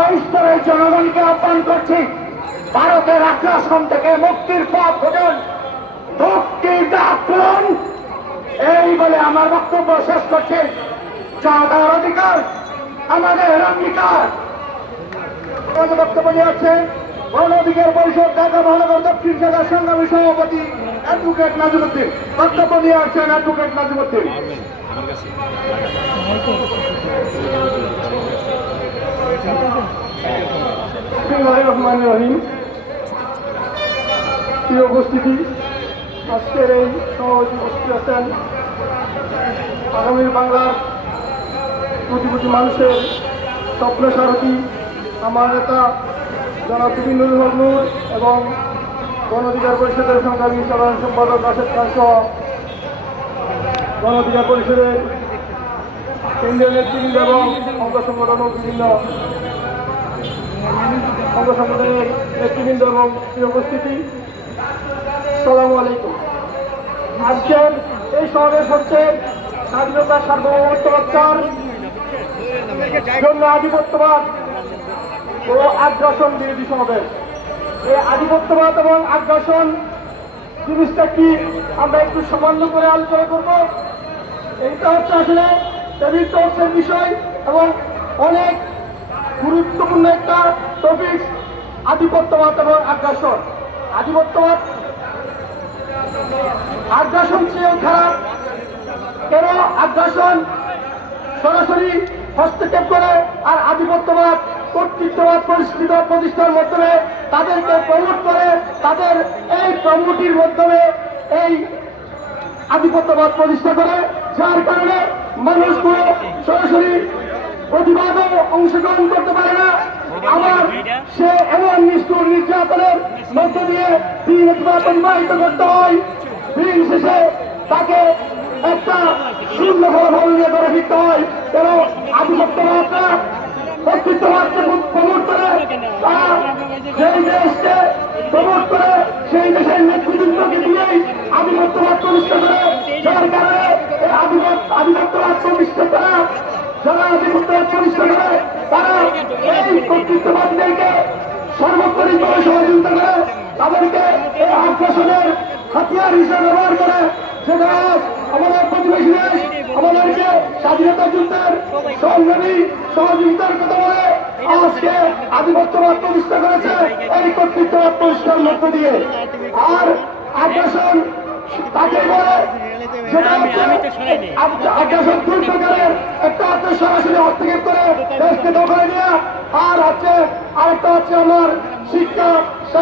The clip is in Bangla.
সর্বস্তরের জনগণকে আহ্বান করছি, ভারতের আগ্রাসন থেকে মুক্তির পথ খোঁজন, মুক্তির এই বলে আমার বক্তব্য শেষ করছি। চাঁদার অধিকার, আমাদের অঙ্গীকার। বক্তব্য দিয়েছেন গণ অধিকার পরিষদ, ঢাকা মহানগর দক্ষিণ জেলার সংগ্রামী সভাপতি অ্যাডভোকেট নাজিমুদ্দিন বক্তব্য দিয়ে আসছেন অ্যাডভোকেট নাজিমুদ্দিন বিসমিল্লাহির রহমানির রহিম। প্রিয় উপস্থিতি, আজকের এই সমাবেশে উপস্থিত আছেন আগামীর বাংলার কোটি কোটি মানুষের স্বপ্ন সারথী আমার নেতা জনাব বিপিনুল হরনুর এবং গণ অধিকার পরিষদের সংগ্রামী সাধারণ সম্পাদক রাশেদ খান সহ গণ অধিকার পরিষদের কেন্দ্রীয় নেতৃবৃন্দ এবং অঙ্গ সংগঠন বিভিন্ন অঙ্গ সংগঠনের নেতৃবৃন্দ এবং উপস্থিতি সালামু আলাইকুম। আজকের এই সমাবেশ হচ্ছে স্বাধীনতা সার্বভৌমত্ব রক্ষার জন্য আধিপত্যবাদ ও আগ্রাসন বিরোধী সমাবেশ। এই আধিপত্যবাদ এবং আগ্রাসন জিনিসটা কি আমরা একটু সামান্য করে আলোচনা করব? এইটা হচ্ছে আসলে টেবিল টক্সের বিষয় এবং অনেক গুরুত্বপূর্ণ একটা টপিক আধিপত্যবাদ এবং আগ্রাসন। আধিপত্যবাদ, আগ্রাসন চেয়েও খারাপ কেন আগ্রাসন? সরাসরি হস্তক্ষেপ করে আর আধিপত্যবাদ, কর্তৃত্ববাদ পরিস্থিতি প্রতিষ্ঠার মাধ্যমে তাদেরকে প্রমোট করে, তাদের এই প্রমোটির মাধ্যমে এই আধিপত্যবাদ প্রতিষ্ঠা করে। যার কারণে মানুষগুলো সরাসরি প্রতিবাদও অংশগ্রহণ করতে পারে না। সে এমন নিষ্ঠুর নির্যাতনের মধ্য দিয়ে দিন অতিবাহিত করতে হয়। দিন শেষে তাকে একটা শূন্য ফলাফল নিয়ে ধরে ফিরতে হয়। কেন আধিপত্যবাদটা কর্তৃত্ববাদকে প্রমোট করে তারা যেই দেশকে প্রমোট করে সেই দেশের নেতৃবৃন্দকে দিয়েই আধিপত্যবাদ প্রতিষ্ঠা করে যার কারণে এই আধিপত্য আধিপত্যবাদ প্রতিষ্ঠা করা যারা আধিপত্যবাদ প্রতিষ্ঠা করে তারা এই কর্তৃত্ববাদীদেরকে সর্বোপরিভাবে সহযোগিতা করে তাদেরকে এই আগ্রাসনের হাতিয়ার হিসেবে ব্যবহার করে যেটা আমাদের প্রতিবেশী দেশ আমাদেরকে স্বাধীনতা যুদ্ধের সংগ্রামী সহযোগিতার কথা বলে আজকে আধিপত্যবাদ প্রতিষ্ঠা করেছে এই কর্তৃত্ববাদ প্রতিষ্ঠার মধ্য দিয়ে। আর আগ্রাসন তাকে বলে সেটা হচ্ছে আগ্রাসন দুই প্রকারের একটা সরাসরি করে দেশকে দখলে নেওয়া আর হচ্ছে আরেকটা হচ্ছে আমার শিক্ষা